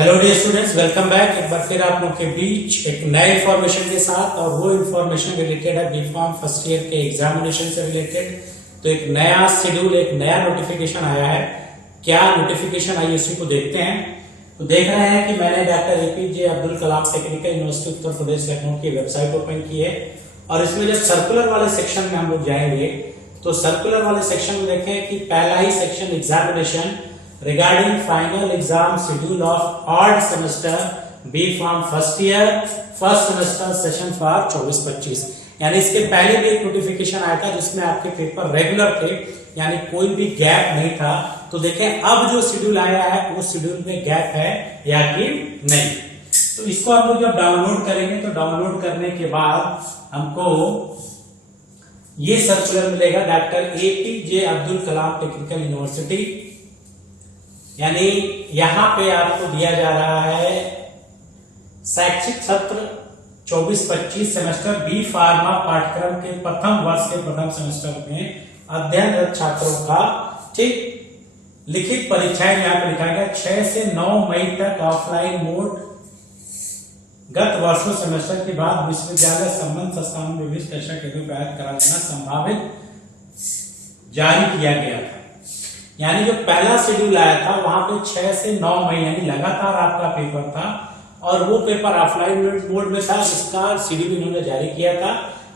Hello dear students, welcome back. एक बार फिर आप लोग के बीच एक नए इंफॉर्मेशन के साथ, और वो इंफॉर्मेशन रिलेटेड है बीफॉर्म फर्स्ट ईयर के एग्जामिनेशन से रिलेटेड। तो एक नया शेड्यूल, एक नया नोटिफिकेशन आया है। क्या नोटिफिकेशन आई उसी को देखते हैं। तो देख रहे हैं कि मैंने doctor APJ Abdul Kalam technical university Uttar Pradesh Lucknow की वेबसाइट ओपन की है, और इसमें जब सर्कुलर वाले सेक्शन में हम लोग जाएंगे तो सर्कुलर वाले सेक्शन में देखें कि पहला ही section examination regarding final exam schedule of odd semester B Farm first year first semester session for 24-25। यानी इसके पहले भी एक नोटिफिकेशन आया था जिसमें आपके पेपर रेगुलर थे, यानी कोई भी गैप नहीं था। तो देखें अब जो शेड्यूल आया है वो शेड्यूल में गैप है या कि नहीं। तो इसको आप लोग जब डाउनलोड करेंगे तो डाउनलोड करने के बाद हमको ये सर्कुलर मिलेगा doctor APJ Abdul Kalam technical university, यानी यहां पे आपको दिया जा रहा है शैक्षिक सत्र 24-25 सेमेस्टर बी फार्मा पाठ्यक्रम के प्रथम वर्ष के प्रथम सेमेस्टर में अध्ययनरत छात्रों का ठीक लिखित परीक्षाएं यहाँ पे लिखा गया 6 से 9 मई तक ऑफलाइन मोड गत वर्षों सेमेस्टर के बाद विश्वविद्यालय संबंध संस्थानों में विभिन्न कक्षा केंद्रों पर आयोजित करा देना संभावित जारी किया गया था। यानी जो पहला शेड्यूल आया था वहां पे 6 से 9 मई यानी लगातार आपका पेपर था, और वो पेपर ऑफलाइन मोड में था जिसका शेड्यूल इन्होंने जारी किया था।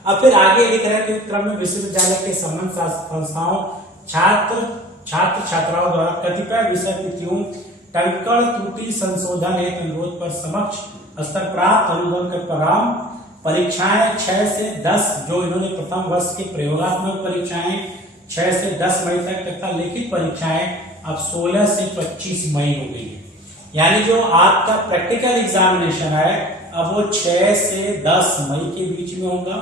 अब फिर आगे लिख रहे हैं कि क्रम में विश्वविद्यालय के संबंध संस्थाओं छात्र छात्राओं द्वारा कतिपय विषय तिथियों टंकण त्रुटि संशोधन हेतु अनुरोध पर समक्ष स्तर प्राप्त अनुभव के परिणाम परीक्षाएं 6 से 10 जो इन्होंने प्रथम वर्ष की प्रयोगात्मक परीक्षाएं 6 से 10 मई तक तथा लिखित परीक्षाएं अब 16 से 25 मई हो गई है। यानी जो आपका प्रैक्टिकल एग्जामिनेशन है अब वो 6 से 10 मई के बीच में होगा,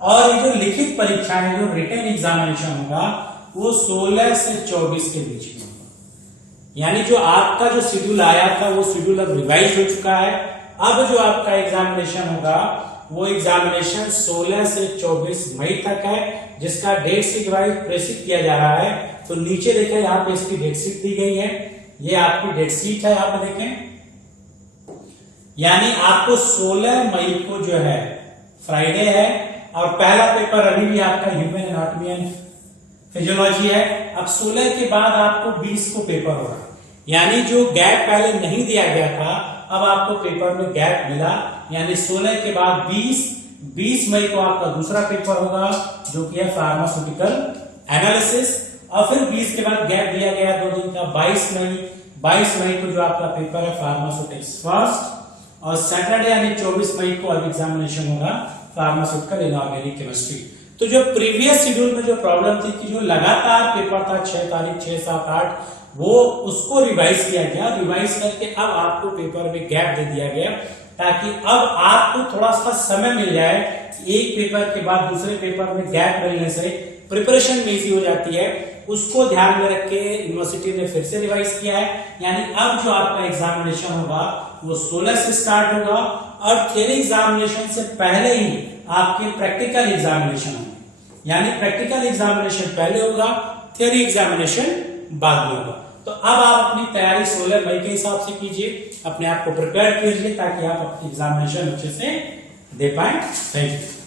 और ये जो लिखित परीक्षा है जो रिटन एग्जामिनेशन होगा वो 16 से 24 के बीच में होगा। यानी जो आपका जो शेड्यूल आया था वो शेड्यूल अब रिवाइज हो चुका है। अब जो आपका एग्जामिनेशन होगा वो एग्जामिनेशन 16 से 24 मई तक है, जिसका डेट शीट वाइज प्रेषित किया जा रहा है। तो नीचे देखें यहाँ पे इसकी डेट शीट दी गई है, ये आपकी डेट शीट है, यहाँ पे देखें। यानी आपको 16 मई को जो है फ्राइडे है, और पहला पेपर अभी भी आपका ह्यूमन एनाटॉमी एंड फिजियोलॉजी है। अब 16 के बाद आपको 20 को पेपर होगा, यानी जो गैप पहले नहीं दिया गया था अब आपको पेपर में गैप मिला। यानी 16 के बाद 20 मई को आपका दूसरा पेपर होगा जो कि है फार्मास्यूटिकल एनालिसिस, और फिर 20 के बाद गैप दिया गया 2 दिन का 22 मई को जो आपका पेपर है फार्मास्यूटिक्स फर्स्ट, और सैटरडे यानी 24 मई को अब एग्जामिनेशन होगा फार्मास्यूटिकल इनऑर्गेनिक केमिस्ट्री। तो जो प्रीवियस शेड्यूल में जो प्रॉब्लम थी कि जो लगातार पेपर था 6 तारीख 6, 7, 8 वो उसको रिवाइज किया गया। रिवाइज करके अब आपको पेपर में गैप दे दिया गया ताकि अब आपको थोड़ा सा समय मिल जाए। एक पेपर के बाद दूसरे पेपर में गैप मिलने से प्रिपरेशन में इजी हो जाती है। उसको ध्यान में रख के यूनिवर्सिटी ने फिर से रिवाइज किया है। यानी अब जो आपका एग्जामिनेशन होगा वो 16 से स्टार्ट होगा, और थियरी एग्जामिनेशन से पहले ही आपके प्रैक्टिकल एग्जामिनेशन होंगे। यानी प्रैक्टिकल एग्जामिनेशन पहले होगा, थियरी एग्जामिनेशन बाद में होगा। तो अब आप अपनी तैयारी 16 मई के हिसाब से कीजिए, अपने आप को प्रिपेयर कीजिए ताकि आप अपनी एग्जामिनेशन अच्छे से दे पाए। Thank you.